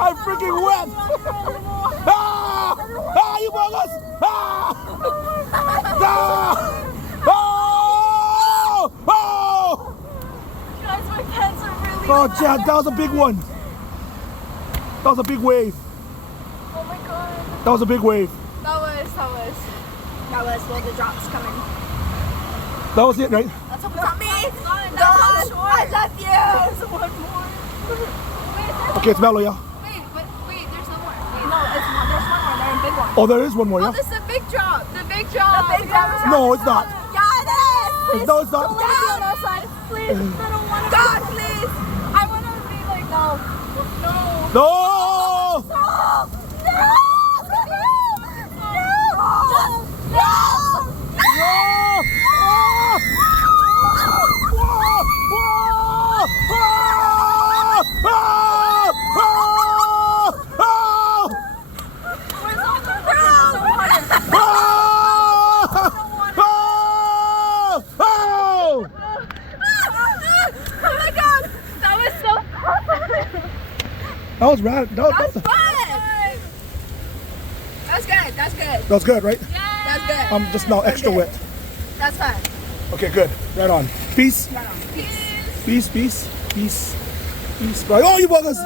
I'm freaking wet. Ah! Ah, you buggers! Ah! Ah! Oh! Oh! Guys, my pants are really Oh, wet. Chad, that was a big one. That was a big wave. Oh my god. That was a big wave. That was, well, the drop's coming. That was it, right? Let's hope it's not me. God, I love you. There's one more. Okay, it's mellow, yeah. Wait, there's no more. No, it's not. There's one more. There's a big one. Oh, there is one more, Oh, yeah? this is a big drop. The big drop. The big drop. No, it's not. Yeah, it is. No, it's not. Don't let it be on our side. Please. I don't want to. God, please. I want to be like, no. No. No! No. No. That was rad. That's fun. That's good. That's good. That was good, right? That's good. I'm just now extra wet. That's fun. Okay, good. Right on. Peace. Right on. Peace. Peace, peace, peace, peace. Right. Oh, you buggers!